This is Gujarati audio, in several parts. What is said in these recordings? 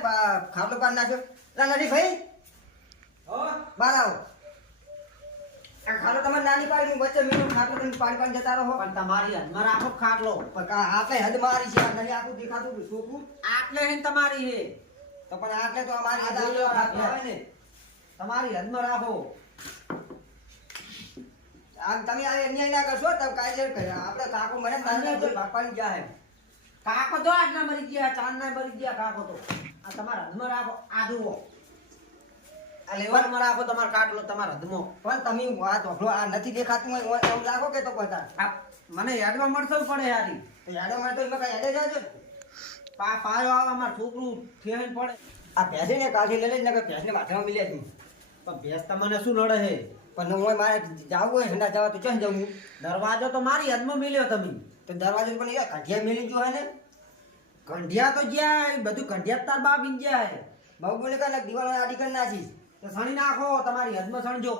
ખાટલો પાડ નાખ્યો. લા નથી ભાઈ બહાર આવો. ખાટલો તમારે નાની પાડી વચ્ચે મીનું ખાટલો તમે પાડી પાડી જતા રહો. પણ તમારી હાથમાં રાખો ખાટલો. પણ હદ મારી છે નહીં આખું દેખાતું છોકરું આટલે હે તમારી હે. તો પણ આટલે તો અમારી હદ. આવે ને તમારી હાથમાં રાખો. આમ તમે આ અન્યાય ના કરશો તો કાયદેસર કરે આપણે કાકો મને તો- બાપાની ગયા હે કાકો તો આટલા મરી ગયા ચાંદ ના મરી ગયા કાકો તો. આ તમારા હાથમાં રાખો આ જુઓ. આ લેવલમાં રાખો તમારો કાટલો તમારા હાથમાં પણ તમે આ ઢોકળો આ નથી દેખાતું હોય એવું લાગો કે તો બધા? આ મને યાદમાં મળતો જ પડે યારી તો યાડો માં તો એમાં કઈ યાડે જાજો. પા પાયો આવે અમાર છોકરું ફેરન પડે. આ ભેંસીને કાઢી લઈ લઈને ભેંસને માથામાં મિલ્યા છે. પણ ભેંસ તમને શું નડે છે પણ હું મારે જાવું હોય ઠંડા જવા તો ક્યાં જવું દરવાજો તો મારી હાથમાં મિલ્યો તમે. તો દરવાજો પણ એ કાઢિયા મેલી જો હે ને. કંઢિયા તો જ્યાં બધું કંઢિયા તાર બાપ ઇન જ્યાં બહુ બોલે કાલે દિવાલ આડી કરી નાખીશ. તો સણી નાખો, તમારી હાથમાં સણજો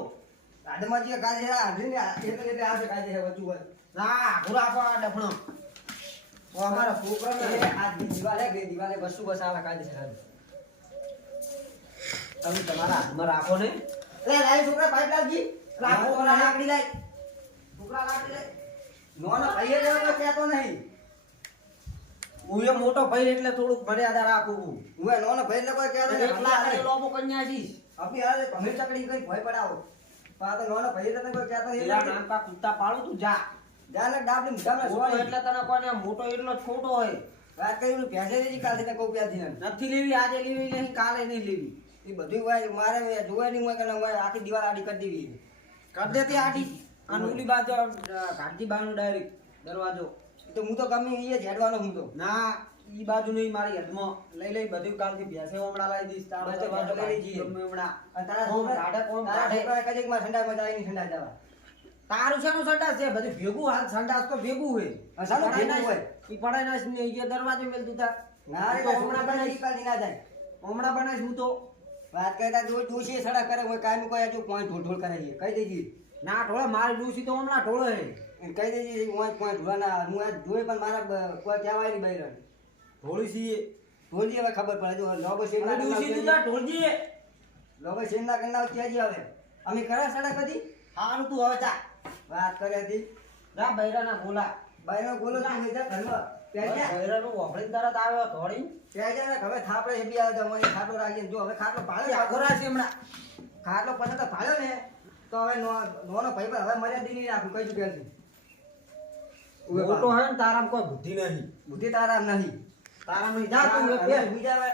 જે કાલે આડને એટલે એટલે આવશે કાલે વચ્ચું હોય. ના આઘું રાખો આ ડફણો. ઓ અમારા છોકરાને આ દિવાલે ગઈ દિવાલે બસું બસ આવે કાલે છે તમે તમારા હાથમાં રાખો ને એટલે લાઈ છોકરા, પાઇપ લાવજી. રાખો. લાકડી લાઈ છોકરા, લાકડી લાઈ નોનો ભાઈ જ એવો કહેતો નહીં. હું એ મોટો ભાઈ એટલે થોડુંક મર્યાદા રાખું હું એ નોનો ભાઈ એટલે કોઈ કહેતો એક લોબો કન્યા છીસ અભી હાલે ભમી ચકડી કઈ ભય પડાવો. પા આ તો નોનો ભાઈ એટલે કોઈ કહેતો નહીં. નાનકા કૂતા પાડું તું જા. જા ને ડાબલી મુઢામાં મોટો એટલે તને કોને મોટો એટલો છોટો હોય. વાત કરી હું ભેંસે નહીં કાલથી તને કહું ક્યાંથી નથી લેવી આજે લેવી નહીં કાલે નહીં લેવી. એ બધું હોય મારે જોવે નહીં હોય કે ના હોય આખી દિવાલ આડી કરી દેવી. કરી દેતી આડી. આ નોલી બાજુ ગાંધી બાનું ડાયરેક્ટ દરવાજો. તો હું તો ગમે એ ઝેડવાનો હું તો. ના ઈ બાજુ નહીં મારી હાથમાં લઈ લઈ બધું કાલથી બેસે હમણાં લાવી દઈશ તારે તો બધું લઈ જી હમણાં. તારા છોકરા- કોમ. છોકરા કદીકમાં ઠંડા મજા આવીને ઠંડા જવા તારું શાનું સંડાસ છે? બધું ભેગું હાલ સંડાસ તો ભેગું હોય. પડાય ભેગું હોય? ઈ પડાય ના ને ઈ દરવાજો મેલતું તાર ના રે તો હમણાં બનાવીશ કાલથી ના જાય. હમણાં બનાવીશ હું તો. વાત કરતા દો ડોશી સડા કરે હોય કાયમ કોઈ હજુ પોઈન્ટ ઢોળ ઢોળ કરે છે. કહી દેજી. ના ઢોળે માલ ડૂસી તો હમણાં ઢોળે કહી દેજે પોઈન્ટ કોઈ ઢોળના હું આ જોઈ પણ મારા કોઈ કહેવાય નહીં બૈરન. ઢોળી છીએ ઢોળજી હવે ખબર પડે જો લોબો શેર ના તું તાર ઢોળજી લોબો શેર ના કરના ત્યાજી હવે. અમે કરે સડા કદી? હારું તું હવે જા વાત કરી હતી. ના બૈરાના બોલા બાઈનો બોલો તું હે જા જા. બૈરાનું તરત આવ્યો ધોળી. ત્યાં હવે થાપડે હેબી આવે તો અમારી ખાટલો રાખીને જો હવે ખાટલો પાડે આઘોરા છે. હમણાં. ખાટલો પછી તો પાડ્યો ને તો હવે નોનો ભાઈ પર હવે મર્યાદા નહીં રાખું કઈ ચૂક્યા છે. મોટો હે ને તારામાં કોઈ બુદ્ધિ નહીં. બુદ્ધિ તારા નહીં. તારામાં જા તું બે બીજા હવે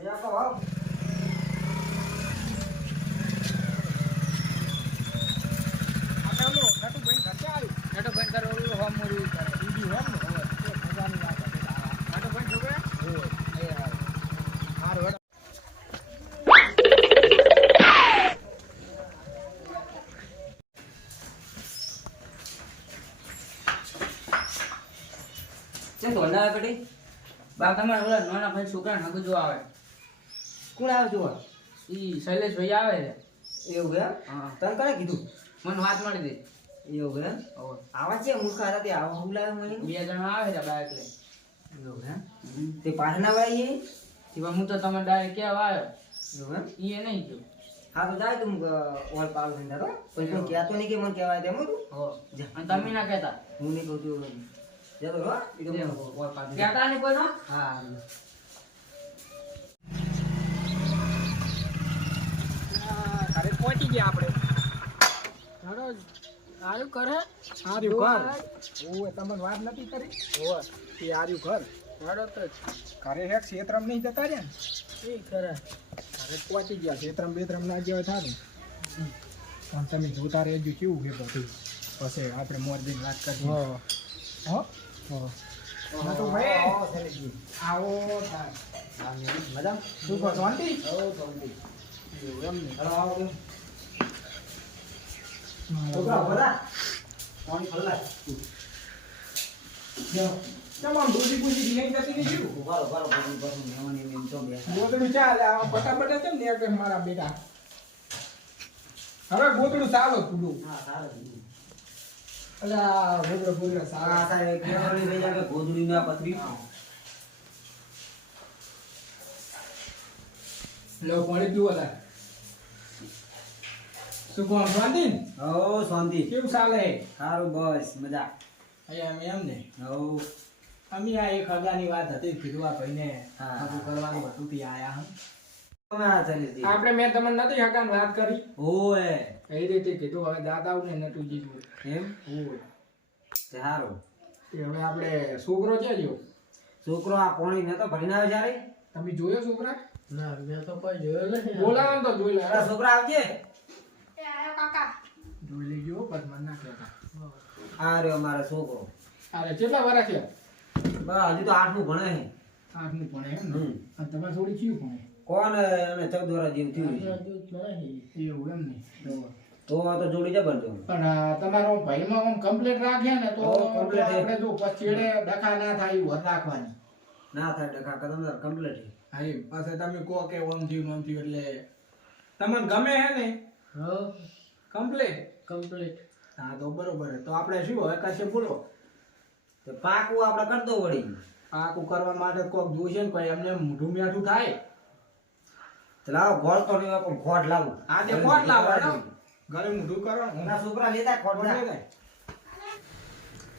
એ આપો આવે બા તમારે ઓલા નાના ભાઈ છોકરા નગુ જો આવે. કોણ આવે જોવા? ઈ શૈલેષ ભાઈ આવે. છે એવું હે. હા તને કોને કીધું? મને વાત મળી દે. એવું હે આવા છે મૂર્ખા હતા તે આવા હુલાવે મને બે જણા આવે છે બા એટલે. એવું હે તે પાછના ભાઈ એ? તેવા હું તો તમે ડાયરેક્ટ કેવા આવ્યો. એવું હે ઈ એ નહીં ગયો. હા તો જાય તું ઓલ પાલ ધંધા તો. કોઈ કહેતો નહીં કે મને કહેવાય તેમ તું હો. અને તમે ના કહેતા? હું નહીં કહું છું પહોંચી ગયા આપણે સારું કરે આર્યું ઘર ઓવે તમને વાત નથી કરી ઓવે એ આર્યું ઘર હાડો તો ઘરે હેક ક્ષેત્રમ નહીં જતા રહ્યા ને એ કરે ઘરે પહોંચી ગયા ક્ષેત્રમ બેત્રમ ના ગયા થાય પણ તમે જોતા રહેજો કેવું છે બધું પછી આપણે મોરબી વાત કરીએ હો આવો મજા શું કહો શાંતિ. છોકરા પાણી ખલ્લા કેમ આમ દૂધી પૂછી લઈ જતી નહીં જીવું ઉભારો ઉભારો બધું બધું મહેમાન એમ એમ તો બે ગોતડું ચાલે આ ફટાફટ ને મારા બેટા હવે ગોતડું સારું પૂરું હા સારું આ સારા કેવડી લઈ જાય ગોદડી ના પથરી લો પાણી પીવો તાર શું શાંતિ હો શાંતિ કેવું ચાલે સારું બસ મજા અહીંયા અમે એમ ને હો અમે આ એક હગાની વાત હતી ભાઈને. કરવાનું હતું આયા હમ. આપણે મેં તમને નથી હકાન વાત કરી ઓય એ રીતે કીધું હવે દાદા ને નટુજી એમ? ઓય. તે સારું તે હવે આપણે છોકરો છે જો. છોકરો આ કોણી ને ભરીને આવ્યો જ્યારે. તમે જોયો છોકરા? ના મેં તો કોઈ જોયો નહીં બોલાવો તો જોઈ લે છોકરા આવજે. જોઈ લેજો પણ મન ના કહેતા આ રહ્યો મારો છોકરો. અરે કેટલા વર્ષ છે? બસ હજી તો આઠમું ભણે છે. આઠમું ભણે એમ તમારે થોડી ચીયું ભણે? કોણ અને ચૌદ વર્ષ જેવું થયું છે. એવું એમ ને? તો આ તો જોડી જબર તો પણ તમારો ભાઈમાં આમ કમ્પ્લીટ રાખે ને તો કમ્પ્લીટ આપણે જો પછી છેડે ડખા ના થાય એવું રાખવાની. ના થાય ડખા કદમ કમ્પ્લીટ હા પાછા તમે કો કે ઓમ થયું ઓમ થયું એટલે તમને ગમે હે ને? હો. કમ્પ્લીટ કમ્પ્લીટ હા તો બરોબર છે. તો આપણે શું હવે કશે બોલો. તો પાકું આપણે કરી દો વળી. પાકું કરવા માટે કોક જોશે ને કોઈ એમને મોઢું મીઠું થાય? તો લાવો ઘોડ તો નહીં પણ ખોટ લાવું. આજે ઘોડ લાવવાનો ઘરે મોઢું કરો ના. છોકરા લેતા ખોટ.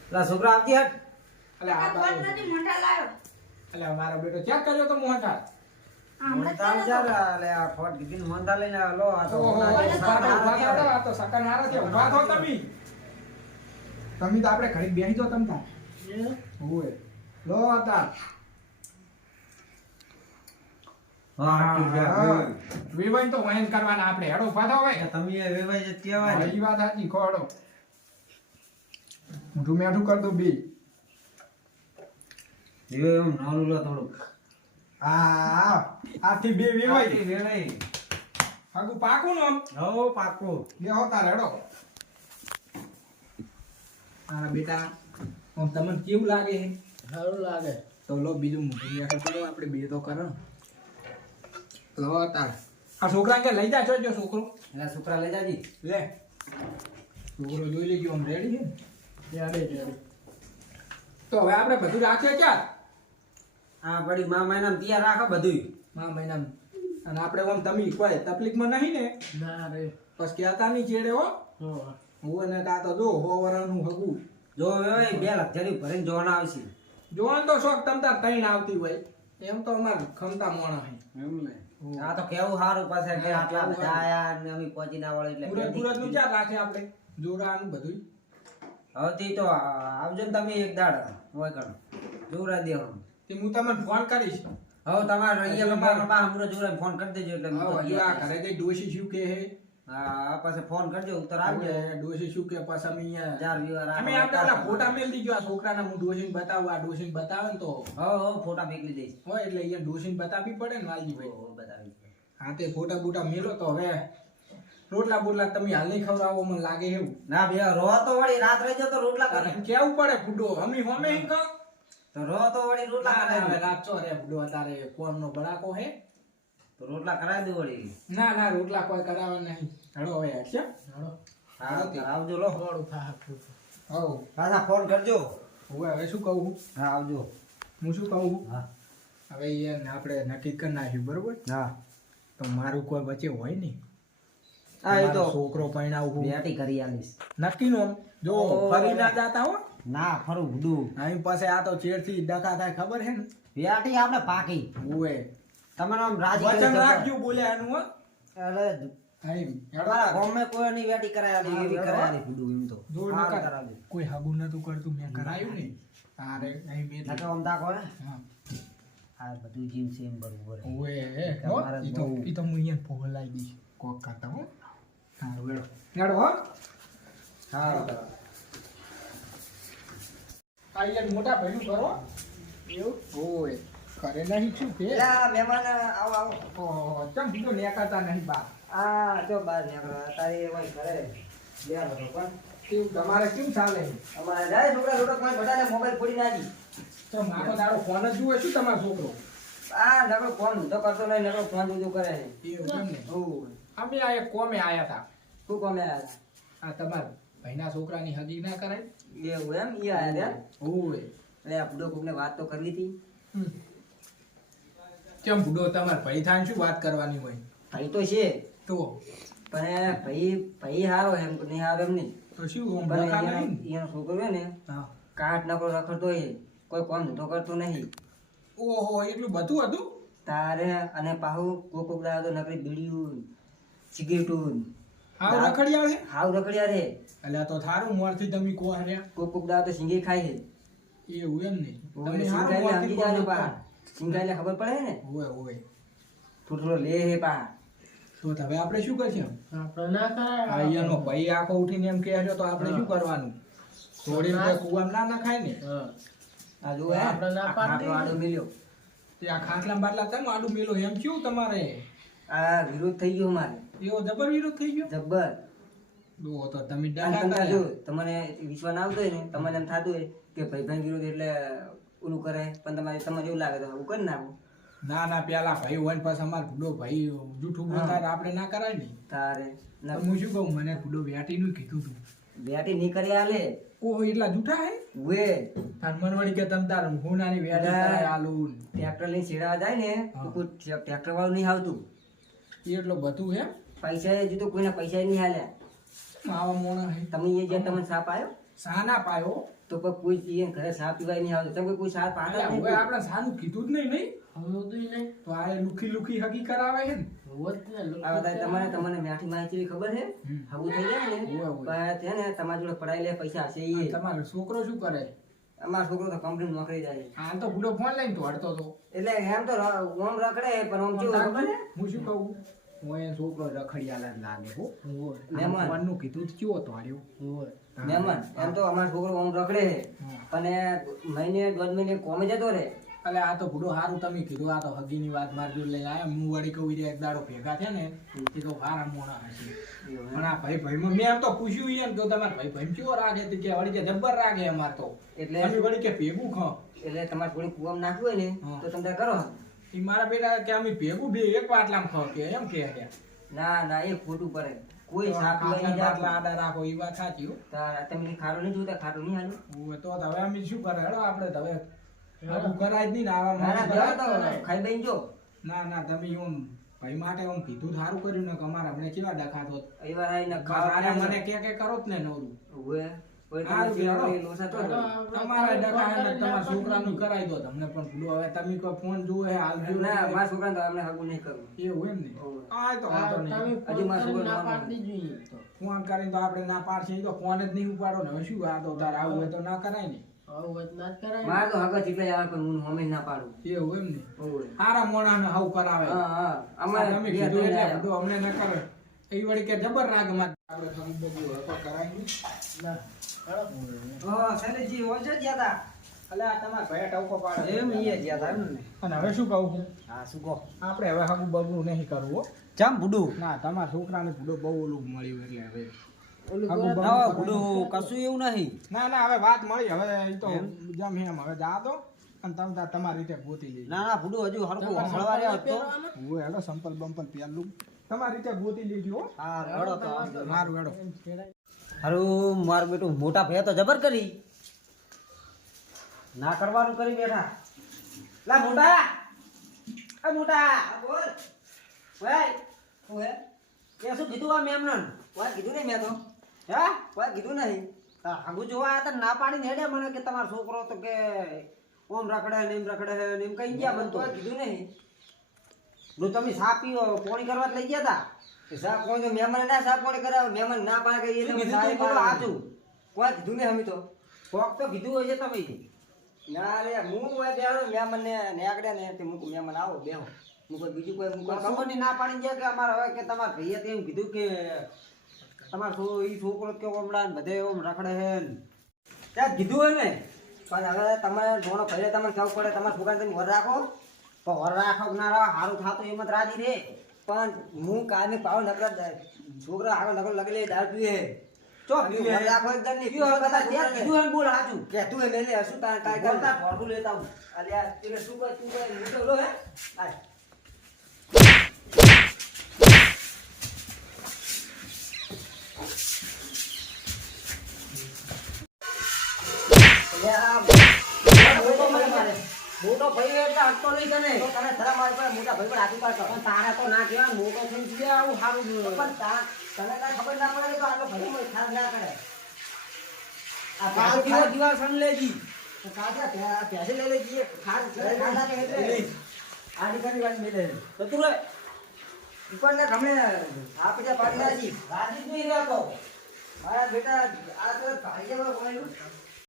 પેલા છોકરા આવતી હટ. એટલે આ મારો બેટો ચેક કર્યો તો મોટા વિચાર, અલે આ ખોટ કીધી ને લઈને લો આ તો આ સકન હારા છે. ઊભા થો તમે. તમે તો આપણે ઘડી બેસી જો તમ ઓય. લો તાર હા, આટલું છે, હા. વિવાહ તો વહેન કરવાના આપણે. હેડો થો ભાઈ તમે એ વેવાઈ કહેવાય એ વાત સાચી ખોડો. મોઢું મેઠું કર દો બે. હવે એમ નાનું લો થોડુંક. હા આથી બે વિવાહ આટલી વેવાઈ. પાકું નો હો, પાકું. બે હો તાર હેડો. મારા બેટા આમ તમને કેવું લાગે? સારું લાગે. તો લો બીજું આપડે આપણે બે તો કરો. લો તાર. આ છોકરા કે લઈ જા જો છોકરો. એટલે છોકરા લઈ જાજી. લે. છોકરો જોઈ લેજો આમ રેડી છે ત્યારે તો હવે આપણે બધું રાખીએ ક્યાં? હા પડી મા મહિનામાં તૈયાર રાખો બધુંય. મા મહિનામાં. અને આપણે આમ તમે કોઈ તકલીફમાં નહીં ને? ના રે. બસ કહેતા નહીં ચેડે હો. હો. હું અને કાં તો જો હો વરાનું હગું. જો વેવાઈ બે લક્ષરી ભરીને જોવાના આવશે. જોવાનું તો શોખ તમ તાર તૈણ આવતી હોય. એમ તો અમારે ખમતા મોણા હે. આ તો કેવું સારું પાસે કે આટલા બધા આયા ને અમે પહોંચી ના વળે એટલે પૂરા પૂરા નું ચાર રાખે આપણે? જોરાનું બધું હવે તે તો આવજો ને તમે એક દાડ. હોય કણ. જોરા દેવો. તે હું તમને ફોન કરીશ. હવે તમારે અહીંયા તમારા બા હમરો જોરા ફોન કરી દેજો એટલે હું આ ઘરે કઈ ડોશી શું કે હે હા પાછા ફોન કરજો ઉત્તર આવજો ડોશી શું કે પાછા અમે અહીંયા ચાર વિવાર અમે આપણે ફોટા મેલ દીજો આ છોકરાના હું ડોશીને બતાવું આ ડોશીને બતાવે ને તો. હો હો ફોટા મેકલી દઈશ. હોય એટલે અહીંયા ડોશીને બતાવી પડે ને વાલજીભાઈ. હો, હા તે ફોટા બોટા મેલો તો હવે. રોટલા બોટલા તમે હાલ નહીં ખવડાવો મને લાગે એવું. ના બે રો તો વળી રાત રહી જાઓ તો રોટલા કરે કેવું પડે ફૂડો અમે હોમે હિં. કહો તો રો તો વળી રોટલા ના ના હવે રાત ચો રે ફૂડો તારે કોમનો બડાકો હે. તો રોટલા કરાવી દો વળી. ના ના રોટલા કોઈ કરાવે નહીં. હળો હવે હેડશે. હળો હા કરાવજો લો. થાય આપણું. હવ. ફોન કરજો. હવે હવે શું કહું? હા આવજો. હું શું કહું? હા. હવે એને આપણે નક્કી કરી નાખ્યું બરોબર? હા. તો મારું કોઈ વચ્ચે હોય નહીં. એ તો છોકરો પરણાવું બેટી કરી આલીશ. નક્કી નો જો ફરી ના જાતા હો. ના ફરું ભૂડું અહીં પાસે આ તો ચેડથી ડખા થાય ખબર હે ને? બેટી આપણે પાકી. ઓએ તમે આમ રાજી વચન રાખજો બોલ્યા એનું હો. અરે. કોઈ હગું નતું કરતું મેં કરાયું ને. તારે અહીં તાકો હે. હા. આ બધું જીમ સેમ બરોબર ઓએ ઈ તો ઈ તો હું અહીંયા ફોલાઈ દી કોક કાતા હો. હા વેડો. વેડો હો. હા. આ મોટા ભયું કરો એવું? ઓએ કરે નહીં છું કે. એલા મહેમાન આવો આવો. ચમ બીજો નેકાતા નહીં બા. આ જો બાર નીકળો તારી વહી ઘરે. બે હતો પણ. કેવું તમારે કેમ ચાલે? અમારે જાય છોકરા છોકરા કોઈ બધાને મોબાઈલ ફોડી નાખી. તો આખો દાડો ફોન જ જુએ શું તમારો છોકરો? આ નકરો ફોન તો કરતો નહીં નકરો ફોન બધું કરે છે કેમ ને અમે આ એક કોમે આયા હતા. શું કોમે આયા આ તમારા ભાઈના છોકરાની હગી ના કરાય? એવું એમ? ઈ આયા ત્યાં ઓય એટલે આ બુડો કોકને વાત તો કરવી હતી. કેમ બુડો? તમારે ભાઈ થાય શું વાત કરવાની હોય? ભાઈ તો છે. તો? પણ ભાઈ ભાઈ હારો એમ નહીં હારો એમ નહીં. તો શું છોકરો ને કાટ નકરો રખડતો હોય. કોઈ કોમ ધંધો કરતો નહીં. ઓહો એટલું બધું હતું? તારે અને પાહુ કોક કોક દાડો તો નકરી બીડીયું સિગરેટું. હાવ. રખડિયા છે? હાવ રખડ્યા રે. એટલે તો થારું મોરથી તમે કો હર્યા કોક કોક દાડો તો સિંગી ખાય છે. એવું એમ નહીં તમે મોરથી સમજી જાય પા સિંગાઈને ખબર પડે ને? ઓય ઓય. થોડો લે હે પા તો હવે આપણે શું કરશું? આપણે ના કરાય. અહીંયાનો ભાઈ આખો ઉઠીને એમ કહે છે તો આપણે શું કરવાનું? થોડી કૂવામાં ના ખાય ને? હા. આ જો આપણે ના પાડી આડો મિલ્યો. તે આ ખાટલા બાટલા તમે આડું મેલો એમ કેવું તમારે? આ વિરોધ થઈ ગયો મારે. એવો જબર વિરોધ થઈ ગયો? જબ્બર દો તો તમે અને ડખા તમને કર્યા. જો તમને વિશ્વાસ આવતો હોય ને તમને એમ થતું હોય કે ભાઈ ભાઈ વિરોધ એટલે ઓલું કરે. પણ તમારે તમને એવું લાગે તો હું કરી નાખું. ના ના પેલા ભાઈ હોય પાસે પછી અમારે ભૂડો ભાઈ જૂઠું બોલતા આપણે ના કરાય ને. તારે. હું શું કહું મને ભૂડો વ્યાટીનું કીધું તું. વ્યાટી નહીં કરી આલે. ઓહો એટલા જૂઠા હે? વે તાર મન કે તમ તાર હું નાની વ્યાટી અલા. કરાય ટ્રેક્ટર લઈને છેડા જાય ને તો. ટ્રેક્ટર વાળું નહીં આવતું. એટલો બધું હે? પૈસા એ તો કોઈના પૈસા નહીં હાલ્યા માવા મોણા હે. તમે એ જે તમને સાપ આવ્યો સાના પાયો. તો કોઈ ઘરે સાપ પીવાય નહીં આવતો. તમે કોઈ સાપ અલ્યા, હવે આપણે સાનું કીધું જ નહીં નહીં? છોકરો શું કરે? અમારો છોકરો તો કંપની નોકરી જાય આ તો બુડો ફોન લઈને દોડતો હતો એટલે એમ તો ઓમ રખડે પણ ઓમ કેવું ખબર હું શું કહું? હું એ છોકરો રખડિયાલા જ લાગે હો. મહેમાન. મનનું કીધું તો તોડ્યો મહેમાન એમ તો અમારો છોકરો ઓમ રખડે છે. અને મહિને દોઢ મહિને કોમે જતો રહે. એટલે આ તો ભૂડો હારું તમે કીધું આ તો હગીની વાત મારજો લઈ લઈને આયા. હું વળી કહું એક દાડો ભેગા થયા ને એ તો હારા મોણા હશે. પણ આ ભાઈ ભાઈ મેં એમ તો પૂછ્યું એમ તો તમારા ભાઈ ભાઈ કેવો રાગે તે કે વળી કે જબ્બર રાગે અમાર તો. એટલે અમે વળી કે ભેગું ખો. એટલે તમારે થોડી કુવામ નાખવું હોય ને. તો તમે કરો. એ મારા બેટા કે અમે ભેગું બે એક પાટલામાં ખો કે એમ કે ના ના એ ખોટું પડે. કોઈ સાપ પાટલા આડા રાખો એ વાત સાચી તમે ખારો નહીં જોતા ખારું નહીં હાલું? તો હવે અમે શું કરે? હેડો આપણે હવે કરાય જ નહીં આવા ખાઈ બેસી જો. ના ના તમે એમ ભાઈ માટે એમ કીધું સારું કર્યું ને કે અમારે કેવા ડખાતો એ વાર આવીને ખાવા મને કે કે કરો જ ને નવરું. ફોન કરીને ના. છોકરાને પાડી જોઈએ તો. ફોન કરીને તો આપણે ના પાડશે. તો ફોન જ નહીં ઉપાડો ને. હવે શું આ તો તારે આવું હોય તો ના કરાય ને. મારે તો આવે પણ હું હમે ના પાડું. એવું એમ ને? હવ કરાવે. હા હા. અમારે તમે કીધું એટલે બધું અમને ન કરે એ વળી કે જબર રાગમાં આપણે થોડું બધું હવે તો ના. હા. શૈલેષજી હોય ગયા તા. અલે તમારા ભાઈ ટવકો પાડે એમ ઈ ગયા તા એમ ને અને હવે શું કહું છું? હા શું કહો? આપણે હવે હગું બગડું નહીં કરવું જામ ભૂડું. ના તમારા છોકરાને ભૂડો બહુ ઓલું મળ્યું એટલે હવે ના કશું એવું નહીં. ના ના હવે વાત મળી. હવે તો જમ હેમ હવે જા દો અને તમે તમારી રીતે ગોતી લેજો ના ના ભૂડું હજુ હરખું તમારે હળવા રહ્યા હું હેડો સંપલ બંપલ પેલું તમારી રીતે ગોતી લીધું હો. હા રડો તો. મારું હેડો. હારું મારું બેટું મોટા ભયા તો જબર કરી. ના કરવાનું કરી બેઠા. લા મોટા. આ મોટા. બોલ. ભાઈ હું કે શું કીધું આ મેમનન? કોઈ કીધું નહીં મેં તો. હે કોઈ કીધું નહીં. આગુ જોવા હતા તા ના પાડીને હેડે મને કે તમારો છોકરો તો કે ઓમ રખડે ને એમ રખડે ને એમ કઈ ગયા મને તો. કીધું નહીં. જો તમે સા પીઓ પોણી કરવા લઈ ગયા હતા સા કોઈ તો મહેમાન ના સા પોણી કરાવે મહેમાન ના પાડે કે એ તમે સા કોઈ કીધું નહીં અમે તો. કોક તો કીધું હોય છે તમે. ના રે હું હોય બેહો મહેમાન ને નેકડે ને તે મૂકું મહેમાન આવો બેહો. હું કોઈ બીજું કોઈ ખબર? ના પાડી ગયા કે અમારે હવે કે તમારા ભાઈએ તો એમ કીધું કે તમારો છો એ છોકરો કે ઓમડા ને બધે ઓમ રખડે હે ત્યાં કીધું હોય ને પણ હવે તમારે ધોણો પહેલે તમને કેવું પડે તમારા છોકરાને તમે વર રાખો. તો વર રાખો ના રાખો સારું થતું એમ જ રાજી રે પણ હું કામે પાવ નકર છોકરા આગળ નકર લગી લે દાળ પીએ ચો વર રાખો એકદમ નહીં. પીવો બધા ત્યાં કીધું એમ બોલ હાચું. કે તું એ લઈ શું તારે કાંઈ કરતા ભોળું લેતા હું અલ્યા એટલે શું કરે તું કરે નીચે હે. આય. આ બોલ તો મને મારે મોટો ભાઈ એટલે તને મોટા ભાઈ પણ હાથું તારે તો ના કહેવાય મોટો સારું પણ તા- તને કાંઈ ખબર ના પડે તો આટલો ભાઈ ખરાબ ના કરે આ સમલેજી કાકા પેસે લઈ જઈએ ખાસ ખાસ લાગે એટલે આડી કરી વાત મેલે જતું રહે ઉપરને ગમે નહીં રહેતો મારા બેટા આ તો ભાઈ જેવો હોય